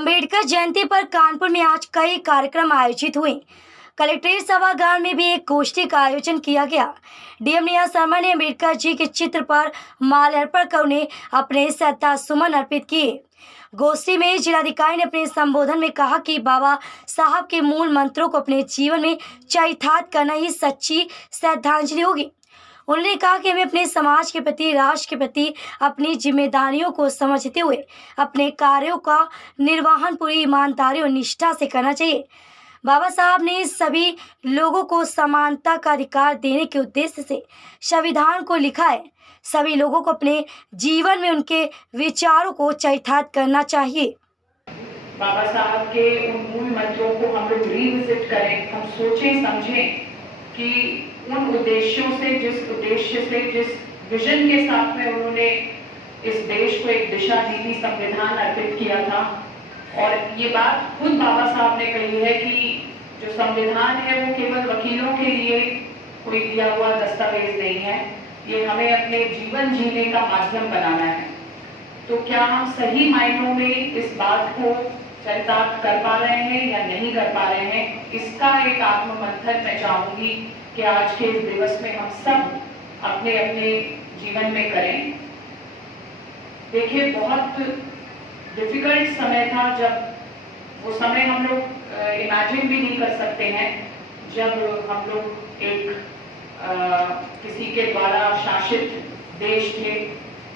अंबेडकर जयंती पर कानपुर में आज कई कार्यक्रम आयोजित हुए। कलेक्ट्रेट सभागार में भी एक गोष्ठी का आयोजन किया गया। डीएम नेहा शर्मा ने अंबेडकर जी के चित्र पर माल्यार्पण कर उन्हें अपने श्रद्धा सुमन अर्पित किए। गोष्ठी में जिलाधिकारी ने अपने संबोधन में कहा कि बाबा साहब के मूल मंत्रों को अपने जीवन में चरितार्थ करना ही सच्ची श्रद्धांजलि होगी। उन्होंने कहा कि हमें अपने समाज के प्रति, राष्ट्र के प्रति अपनी जिम्मेदारियों को समझते हुए अपने कार्यों का निर्वहन पूरी ईमानदारी और निष्ठा से करना चाहिए। बाबा साहब ने सभी लोगों को समानता का अधिकार देने के उद्देश्य से संविधान को लिखा है। सभी लोगों को अपने जीवन में उनके विचारों को चरितार्थ करना चाहिए। बाबा साहब के उन मूल मंत्रों को हम लोग रिविजिट करें, हम सोचें समझें कि उन उद्देश्यों से, जिस उद्देश्य से, जिस विजन के साथ में उन्होंने इस देश को एक दिशा दी थी, संविधान अर्पित किया था। और ये बात खुद बाबा साहब ने कही है कि जो संविधान है वो केवल वकीलों के लिए कोई दिया हुआ दस्तावेज नहीं है, ये हमें अपने जीवन जीने का माध्यम बनाना है। तो क्या हम सही मायनों में इस बात को चरितार्थ कर पा रहे हैं या नहीं कर पा रहे हैं, इसका एक आत्ममंथन मैं चाहूंगी कि आज के इस दिवस में हम सब अपने अपने जीवन में करें। देखिए, बहुत डिफिकल्ट समय था, जब वो समय हम लोग इमेजिन भी नहीं कर सकते हैं, जब हम लोग एक किसी के द्वारा शासित देश थे,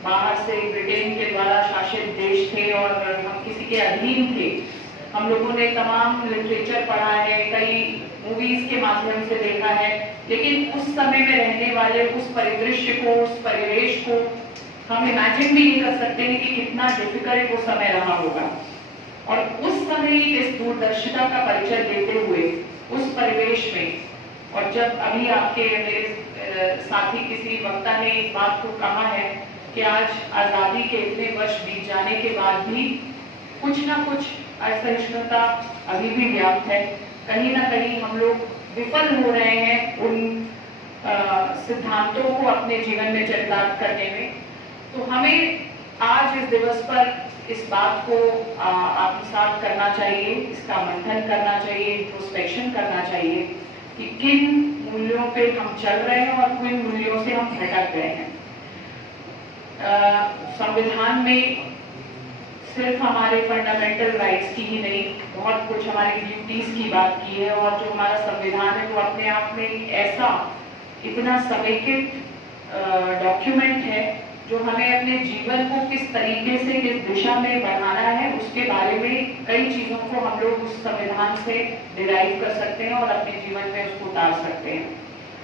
बाहर से ब्रिटेन के द्वारा शासित देश थे और हम किसी के अधीन थे। हम लोगों ने तमाम लिटरेचर पढ़ा है, कई मूवीज के माध्यम से देखा है, लेकिन उस समय में रहने वाले उस परिदृश्य को, उस परिवेश को हम इमेजिन भी नहीं कर सकते हैं कि कितना डिफिकल्ट वो समय रहा होगा। और उस समय इस दूरदर्शिता का परिचय देते हुए उस परिवेश में, और जब अभी आपके मेरे साथी किसी वक्ता ने इस बात को कहा है कि आज आजादी के इतने वर्ष बीत जाने के बाद भी कुछ ना कुछ असहिष्णुता अभी भी व्याप्त है, कहीं ना कहीं हम लोग विफल हो रहे हैं उन सिद्धांतों को अपने जीवन में चरितार्थ करने में। तो हमें आज इस दिवस पर इस बात को आत्मसात करना चाहिए, इसका मंथन करना चाहिए, इंट्रोस्पेक्शन करना चाहिए कि किन मूल्यों पे हम चल रहे हैं और किन मूल्यों से हम भटक गए हैं। संविधान में सिर्फ हमारे फंडामेंटल राइट्स की ही नहीं, बहुत कुछ हमारी ड्यूटीज की बात की है। और जो हमारा संविधान है वो अपने आप में ऐसा इतना समेकित डॉक्यूमेंट है जो हमें अपने जीवन को किस तरीके से, किस दिशा में बढ़ाना है, उसके बारे में कई चीजों को हम लोग उस संविधान से डिराइव कर सकते हैं और अपने जीवन में उसको उतार सकते हैं।